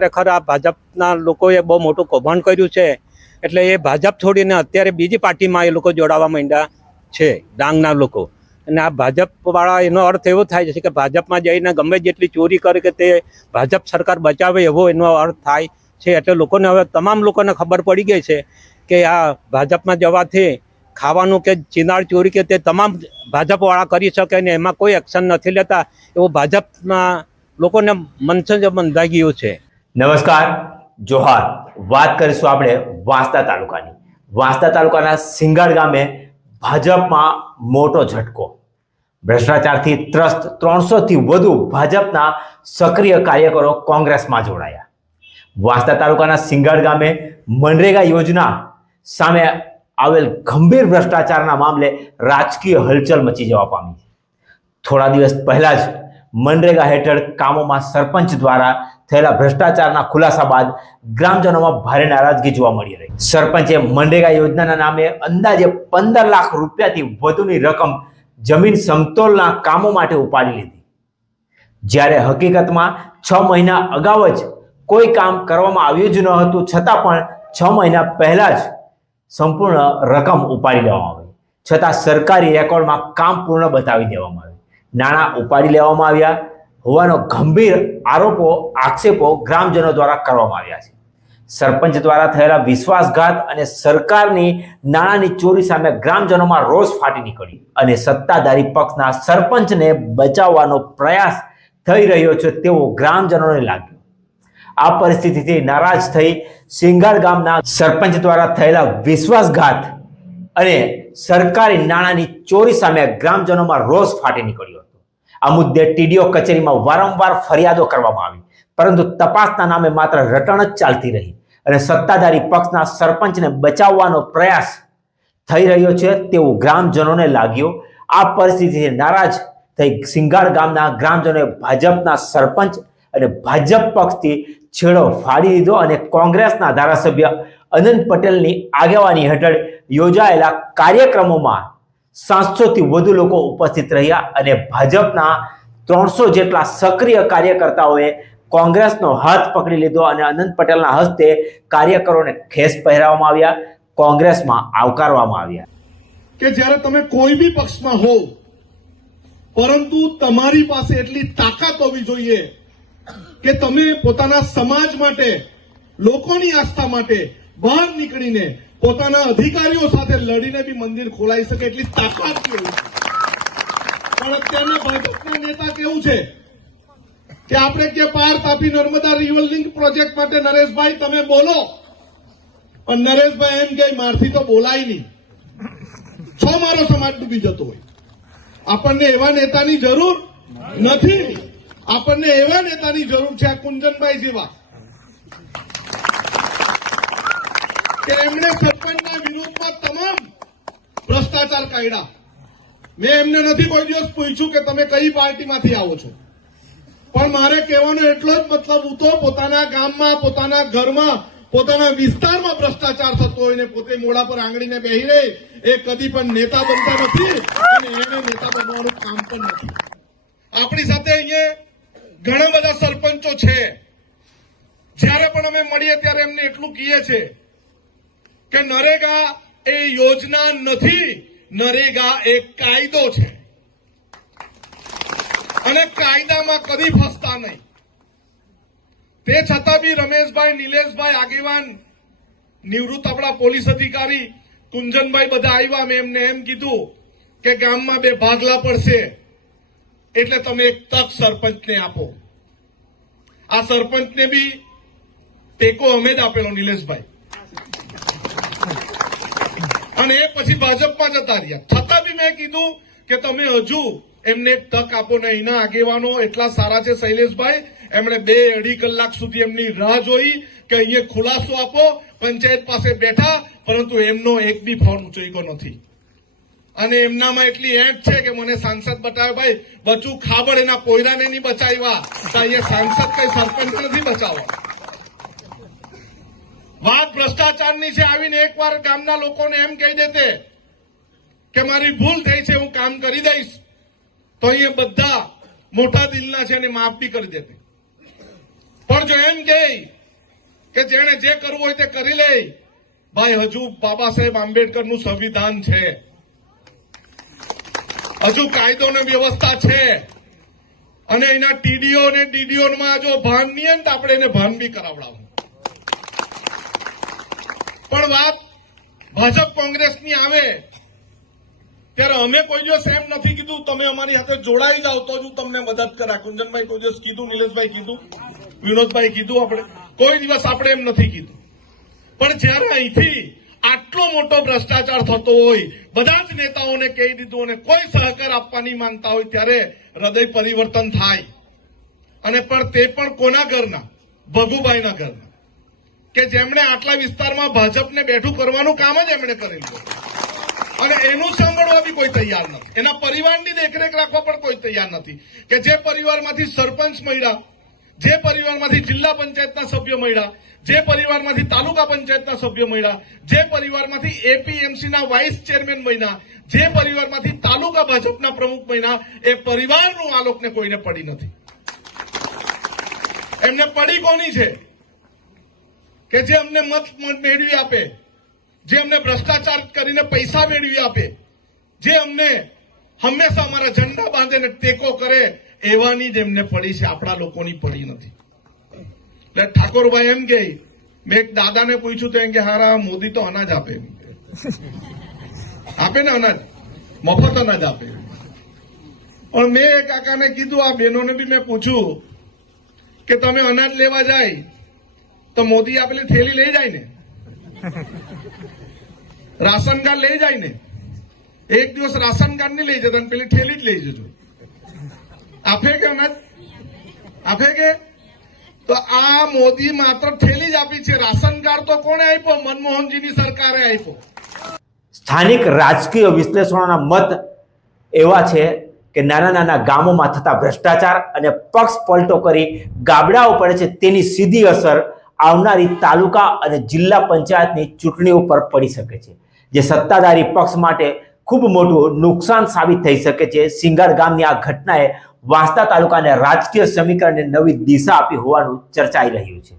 ખરેખર આ ભાજપના લોકોએ બહુ મોટું કૌભાંડ કર્યું છે. એટલે એ ભાજપ છોડીને અત્યારે બીજી પાર્ટીમાં એ લોકો જોડાવા માંડ્યા છે, ડાંગના લોકો. અને આ ભાજપવાળા એનો અર્થ એવો થાય છે કે ભાજપમાં જઈને ગમે જેટલી ચોરી કરે કે તે ભાજપ સરકાર બચાવે એવો એનો અર્થ થાય છે. એટલે લોકોને હવે તમામ લોકોને ખબર પડી ગઈ છે કે આ ભાજપમાં જવાથી ખાવાનું કે ચિનાર ચોરી કે તે તમામ ભાજપવાળા કરી શકે ને એમાં કોઈ એક્શન નથી લેતા. એવું ભાજપના લોકોને મનસંજ બંધાઈ ગયું છે. નમસ્કાર, જોહાર. વાત કરીશું આપણે વાંસદા તાલુકાની. વાંસદા તાલુકાના સિંગાડ ગામે ભાજપમાં મોટો ઝટકો. ભ્રષ્ટાચારથી ત્રસ્ત ત્રણસોથી વધુ ભાજપના સક્રિય કાર્યકરો કોંગ્રેસમાં જોડાયા. વાંસદા તાલુકાના સિંગાડ ગામે મનરેગા યોજના સામે આવેલ ગંભીર ભ્રષ્ટાચારના મામલે રાજકીય હલચલ મચી જવા પામી થોડા દિવસ પહેલા જ મનરેગા હેઠળ કામોમાં સરપંચ દ્વારા થયેલા ભ્રષ્ટાચારના ખુલાસા બાદ ગ્રામજનોમાં ભારે નારાજગી જોવા મળી રહી. સરપંચે મનરેગા યોજનાના નામે અંદાજે પંદર લાખ રૂપિયાથી વધુની રકમ જમીન સમતોલના કામો માટે ઉપાડી લીધી. જ્યારે હકીકતમાં છ મહિના અગાઉ જ કોઈ કામ કરવામાં આવ્યું જ ન હતું, છતાં પણ છ મહિના પહેલા જ સંપૂર્ણ રકમ ઉપાડી લેવામાં આવી. છતાં સરકારી રેકોર્ડમાં કામ પૂર્ણ બતાવી દેવામાં આવ્યું. નાણાં ઉપાડી લેવામાં આવ્યા. હોવાનો ગંભીર આરોપો, આક્ષેપો ગ્રામજનો દ્વારા કરવામાં આવ્યા છે. સરપંચ દ્વારા થયેલા વિશ્વાસઘાત અને સરકારની નાણાંની ચોરી સામે ગ્રામજનોમાં રોષ ફાટી નીકળી અને સત્તાધારી પક્ષના સરપંચને બચાવવાનો પ્રયાસ થઈ રહ્યો છે તેવો ગ્રામજનોને લાગ્યું. આ પરિસ્થિતિથી નારાજ થઈ સિંગાર ગામના સરપંચ દ્વારા થયેલા વિશ્વાસઘાત અને સરકારી નાણાંની ચોરી સામે ગ્રામજનોમાં રોષ ફાટી નીકળ્યો હતો. આ મુદ્દે ટીડીઓ કચેરીમાં વારંવાર ફરિયાદો કરવામાં આવી. પરંતુ તપાસના નામે માત્ર રટણ જ ચાલતી રહી અને સત્તાધારી પક્ષના સરપંચને બચાવવાનો પ્રયાસ થઈ રહ્યો છે તેવું ગ્રામજનોને લાગ્યું. આ પરિસ્થિતિથી નારાજ થઈ સિંગાડ ગામના ગ્રામજનોએ ભાજપના સરપંચ અને ભાજપ પક્ષથી છેડો ફાડી દીધો અને કોંગ્રેસના ધારાસભ્ય અનંત પટેલની આગેવાની હેઠળ યોજાયેલા કાર્યક્રમોમાં સાતસોથી વધુ લોકો ઉપસ્થિત રહ્યા અને ભાજપના ત્રણસો જેટલા સક્રિય કાર્યકર્તાઓએ કોંગ્રેસનો હાથ પકડી લીધો અને અનંત પટેલના હસ્તે કાર્યકરોને ખેસ પહેરાવવામાં આવ્યા, કોંગ્રેસમાં આવકારવામાં આવ્યા. કે જ્યારે તમે કોઈ બી પક્ષમાં હો પરંતુ તમારી પાસે એટલી તાકાત હોવી જોઈએ કે તમે પોતાના સમાજ માટે, લોકોની આસ્થા માટે બહાર નીકળીને પોતાના અધિકારીઓ સાથે લડીને બી મંદિર ખોલાઈ શકે એટલી તાકાત કેવી પણ અત્યારના ભાજપના નેતા કેવું છે? કે આપણે કે Par Tapi Narmada river link project માટે નરેશભાઈ, તમે બોલો. પણ નરેશભાઈ એમ કે મારથી તો બોલાય નહીં. છ મારો સમાજ ડૂબી જતો હોય. આપણને એવા નેતાની જરૂર નથી. આપણને એવા નેતાની જરૂર છે આ કુંજનભાઈ જેવા. કે એમણે સરપંચના વિરોધમાં તમામ ભ્રષ્ટાચાર કાઢ્યા. મેં એમને નથી કોઈ દિવસ પૂછ્યું કે તમે કઈ પાર્ટીમાંથી આવો છો. પણ મારે કહેવાનો એટલો જ મતલબ હું તો પોતાના ગામમાં, પોતાના ઘરમાં, પોતાના વિસ્તારમાં ભ્રષ્ટાચાર થતો હોય ને પોતે મોડા પર આંગળીને બેહી રહે. એ કદી પણ નેતા બનતા નથી અને એને નેતા બનવાનું કામ પણ નથી. આપણી સાથે અહીંયા ઘણા બધા સરપંચો છે. જ્યારે પણ અમે મળીએ ત્યારે એમને એટલું કહીએ છે કે નરેગા એ યોજના નથી, નરેગા એ કાયદો છે. અને કાયદામાં કદી ફસતા નહીં. તે છતાં બી રમેશભાઈ, નિલેશભાઈ આગેવાન, નિવૃત્ત આપણા પોલીસ અધિકારી કુંજનભાઈ બધા આવ્યા મેં એમને એમ કીધું કે ગામમાં બે ભાગલા પડશે, એટલે તમે એક તક સરપંચને આપો. આ સરપંચને બી ટેકો અમે જ આપેલો નિલેશભાઈ. અને એ પછી ભાજપમાં જતા રહ્યા. છતાં બી મેં કીધું કે તમે હજુ એમને તક આપો ને અહીંના આગેવાનો એટલા સારા છે શૈલેષભાઈ. એમણે બે અઢી કલાક સુધી એમની રાહ જોઈ કે અહીંયા ખુલાસો આપો, પંચાયત પાસે બેઠા, પરંતુ એમનો એક બી ફોન ઉચક્યો નથી. અને એમનામાં એટલી એટ છે કે મને સાંસદ બતાવ્યો ભાઈ, બચું ખાબડ એના પોયરાને નહીં બચાવ્યા. તો અહીંયા સાંસદ કઈ સરપંચ નથી બચાવવા? વાત ભ્રષ્ટાચારની છે, આવીને એકવાર ગામના લોકોને એમ કહી દેતે કે મારી ભૂલ થઈ છે, હું કામ કરી દઈશ. તો અહીંયા બધા મોટા દિલના છે એને માફ બી કરી દેતે. પણ જો એમ કહે કે જેણે જે કરવું હોય તે કરી લે, ભાઈ, હજુ બાબા સાહેબ આંબેડકરનું સંવિધાન છે. હજુ કાયદો ને વ્યવસ્થા છે. અને એના ટીડીઓ ને ડીડીઓ માં જો ભાન નહીં ને આપણે એને ભાન બી કરાવડાવું પણ વાત ભાજપ કોંગ્રેસની આવે, ત્યારે અમે કોઈ દિવસ એમ નથી કીધું, તમે અમારી સાથે જોડાઈ જાઓ, તો જ હું તમને મદદ કરા કુંજનભાઈ કોઈ દિવસ કીધું, નિલેશભાઈ કીધું, વિનોદભાઈ કીધું આપણે. કોઈ દિવસ આપણે એમ નથી કીધું. પણ જ્યારે અહીંથી આટલો મોટો ભ્રષ્ટાચાર થતો હોય, બધા જ નેતાઓને કહી દીધું અને કોઈ સહકાર આપવાની માંગતા હોય, ત્યારે હૃદય પરિવર્તન થાય. અને પણ તે પણ કોના ઘરના? ભગુભાઈના ઘરના. કે જેમણે આટલા વિસ્તારમાં ભાજપને બેઠું કરવાનું કામ જ એમણે કરેલું અને એનું સાંભળવા બી કોઈ તૈયાર નથી. એના પરિવારની દેખરેખ રાખવા પણ કોઈ તૈયાર નથી. કે જે પરિવારમાંથી સરપંચ મળ્યા, જે પરિવારમાંથી જિલ્લા પંચાયતના સભ્ય મળ્યા, જે પરિવારમાંથી તાલુકા પંચાયતના સભ્ય મળ્યા, જે પરિવારમાંથી એપીએમસીના વાઇસ ચેરમેન બન્યા, જે પરિવારમાંથી તાલુકા ભાજપના પ્રમુખ બન્યા, એ પરિવારનું આ લોકોને કોઈને પડી નથી. એમને પડી કોની છે? કે જે અમને મત મેળવી આપે, જે અમને ભ્રષ્ટાચાર કરીને પૈસા મેળવી આપે, જે અમને હંમેશા અમારા ઝંડા બાંધે ટેકો કરે, એવાની જ એમને પડી છે. આપણા લોકોની પડી નથી. એટલે ઠાકોરભાઈ એમ કે, મેં એક દાદાને પૂછ્યું તો એમ કે, હારા, મોદી તો અનાજ આપે. આપે ને અનાજ? મફત અનાજ આપે. પણ મેં કાકાને કીધું, આ બહેનોને બી મેં પૂછ્યું કે, તમે અનાજ લેવા જાય તો મોદી આપેલી થેલી લઈ જાય ને. રાશન કાર્ડ લઈ જાય ને. એક દિવસ રાશન કાર્ડ નહીં લઈ જતા પેલી થેલી જ લઈ જજો. આપે કે અનાજ આપે કે? તો આ મોદી માત્ર થેલી જ આપી છે. રાશન કાર્ડ તો કોણે આપ્યો? મનમોહનજીની સરકારે આપ્યો. સ્થાનિક રાજકીય વિશ્લેષણોના મત એવા છે કે નાના નાના ગામોમાં થતા ભ્રષ્ટાચાર અને પક્ષ પલટો કરી ગાબડાઓ પડે છે તેની સીધી અસર આવનારી તાલુકા અને જિલ્લા પંચાયતની ચૂંટણી ઉપર પડી શકે છે, જે સત્તાધારી પક્ષ માટે ખૂબ મોટું નુકસાન સાબિત થઈ શકે છે. સિંગાર ગામની આ ઘટનાએ વાંસદા તાલુકાને રાજકીય સમીકરણને નવી દિશા આપી હોવાનું ચર્ચાઈ રહ્યું છે.